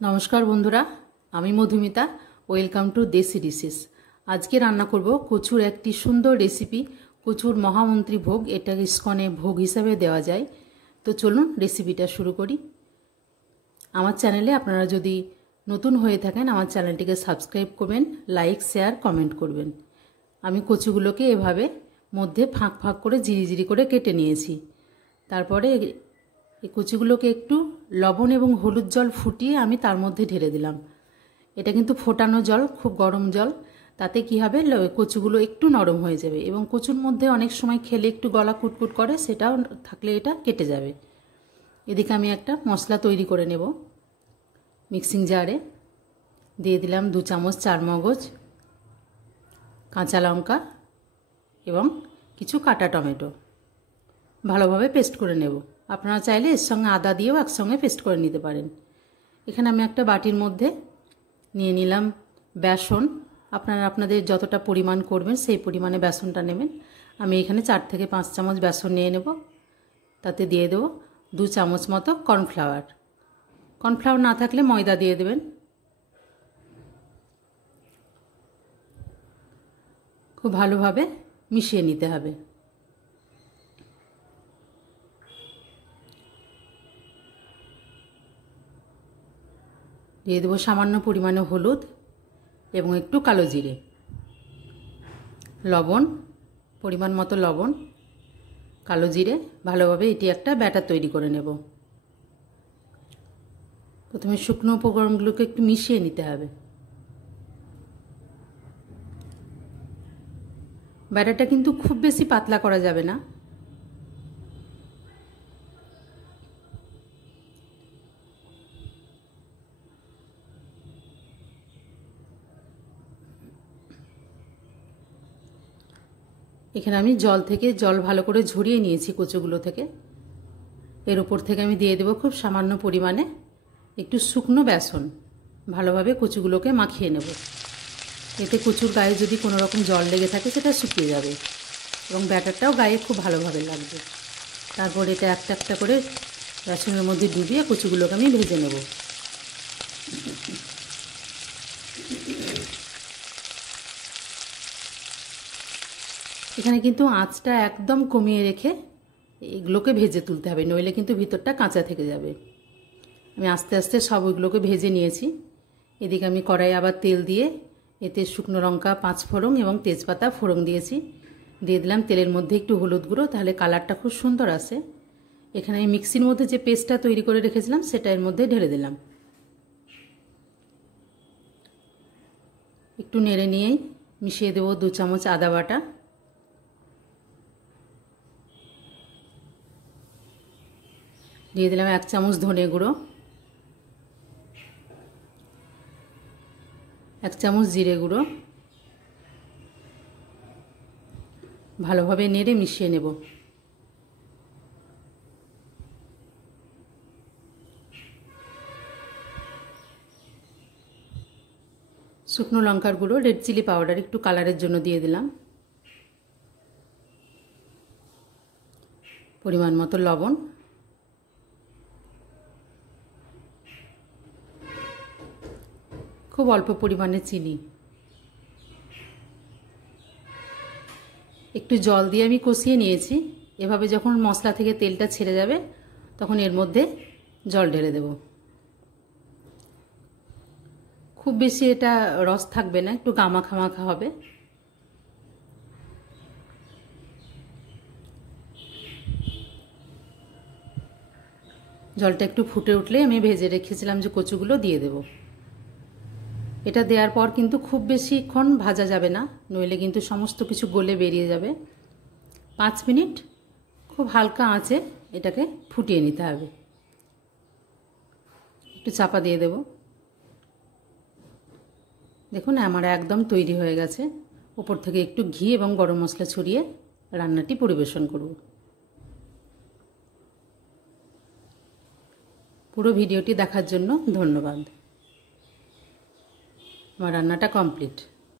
নমস্কার বন্ধুরা, আমি মধুমিতা। ওয়েলকাম টু দেশি ডিশেস। আজকে রান্না করব কচুর একটি সুন্দর রেসিপি, কচুর মহামন্ত্রী ভোগ। এটা ইস্কনে ভোগ হিসাবে দেওয়া যায়। তো চলুন রেসিপিটা শুরু করি। আমার চ্যানেলে আপনারা যদি নতুন হয়ে থাকেন, আমার চ্যানেলটিকে সাবস্ক্রাইব করবেন, লাইক শেয়ার কমেন্ট করবেন। আমি কচুগুলোকে এভাবে মধ্যে ফাঁক ফাঁক করে জিরি করে কেটে নিয়েছি। তারপরে এই কচুগুলোকে একটু লবণ এবং হলুদ জল ফুটিয়ে আমি তার মধ্যে ঢেলে দিলাম। এটা কিন্তু ফোটানো জল, খুব গরম জল। তাতে কি হবে, কচুগুলো একটু নরম হয়ে যাবে এবং কচুর মধ্যে অনেক সময় খেলে একটু গলা কুটকুট করে, সেটাও থাকলে এটা কেটে যাবে। এদিকে আমি একটা মশলা তৈরি করে নেব। মিক্সিং জারে দিয়ে দিলাম 2 চামচ চারমগজ, কাঁচা লঙ্কা এবং কিছু কাটা টমেটো। ভালোভাবে পেস্ট করে নেব। আপনারা চাইলে এর সঙ্গে আদা দিয়েও একসঙ্গে পেস্ট করে নিতে পারেন। এখানে আমি একটা বাটির মধ্যে নিয়ে নিলাম বেসন। আপনারা আপনাদের যতটা পরিমাণ করবেন সেই পরিমাণে বেসনটা নেবেন। আমি এখানে 4 থেকে 5 চামচ বেসন নিয়ে নেব। তাতে দিয়ে দেবো 2 চামচ মতো কর্নফ্লাওয়ার। কর্নফ্লাওয়ার না থাকলে ময়দা দিয়ে দেবেন। খুব ভালোভাবে মিশিয়ে নিতে হবে। দিয়ে দেবো সামান্য পরিমাণে হলুদ এবং একটু কালো জিরে, লবণ, পরিমাণ মতো লবণ, কালো জিরে। ভালোভাবে এটি একটা ব্যাটার তৈরি করে নেব। প্রথমে শুকনো উপকরণগুলোকে একটু মিশিয়ে নিতে হবে। ব্যাটারটা কিন্তু খুব বেশি পাতলা করা যাবে না। এখানে আমি জল ভালো করে ঝরিয়ে নিয়েছি কচুগুলো থেকে। এর উপর থেকে আমি দিয়ে দেবো খুব সামান্য পরিমাণে একটু শুকনো বেসন। ভালোভাবে কচুগুলোকে মাখিয়ে নেব। এতে কচুর গায়ে যদি কোনো রকম জল লেগে থাকে সেটা শুকিয়ে যাবে এবং ব্যাটারটাও গায়ে খুব ভালোভাবে লাগবে। তারপর এটা একটা একটা করে বেসনের মধ্যে ডুবিয়ে কচুগুলোকে আমি ভেজে নেব। এখানে কিন্তু আঁচটা একদম কমিয়ে রেখে এগুলোকে ভেজে তুলতে হবে, নইলে কিন্তু ভিতরটা কাঁচা থেকে যাবে। আমি আস্তে আস্তে সব ওইগুলোকে ভেজে নিয়েছি। এদিকে আমি কড়াই আবার তেল দিয়ে এতে শুকনো লঙ্কা, 5 ফোড়ন এবং তেজপাতা ফোড়ন দিয়েছি। দিয়ে দিলাম তেলের মধ্যে একটু হলুদ গুঁড়ো, তাহলে কালারটা খুব সুন্দর আসে। এখানে আমি মিক্সির মধ্যে যে পেস্টটা তৈরি করে রেখেছিলাম সেটা এর মধ্যে ঢেলে দিলাম। একটু নেড়ে নিয়েই মিশিয়ে দেবো 2 চামচ আদা বাটা, দিয়ে দিলাম 1 চামচ ধনে গুঁড়ো, 1 চামচ জিরে গুঁড়ো। ভালোভাবে নেড়ে মিশিয়ে নেব। শুকনো লঙ্কার গুঁড়ো, রেড চিলি পাউডার একটু কালারের জন্য দিয়ে দিলাম, পরিমাণ মতো লবণ, খুব অল্প পরিমাণে চিনি। একটু জল দিয়ে আমি কষিয়ে নিয়েছি। এভাবে যখন মশলা থেকে তেলটা ছেড়ে যাবে তখন এর মধ্যে জল ঢেলে দেব। খুব বেশি এটা রস থাকবে না, একটু গামাখা মাখা হবে। জলটা একটু ফুটে উঠলে আমি ভেজে রেখেছিলাম যে কচুগুলো দিয়ে দেব। এটা দেওয়ার পর কিন্তু খুব বেশিক্ষণ ভাজা যাবে না, নইলে কিন্তু সমস্ত কিছু গলে বেরিয়ে যাবে। 5 মিনিট খুব হালকা আঁচে এটাকে ফুটিয়ে নিতে হবে। একটু চাপা দিয়ে দেব। দেখুন আমার একদম তৈরি হয়ে গেছে। উপর থেকে একটু ঘি এবং গরম মশলা ছড়িয়ে রান্নাটি পরিবেশন করব। পুরো ভিডিওটি দেখার জন্য ধন্যবাদ। আমার রান্নাটা কমপ্লিট।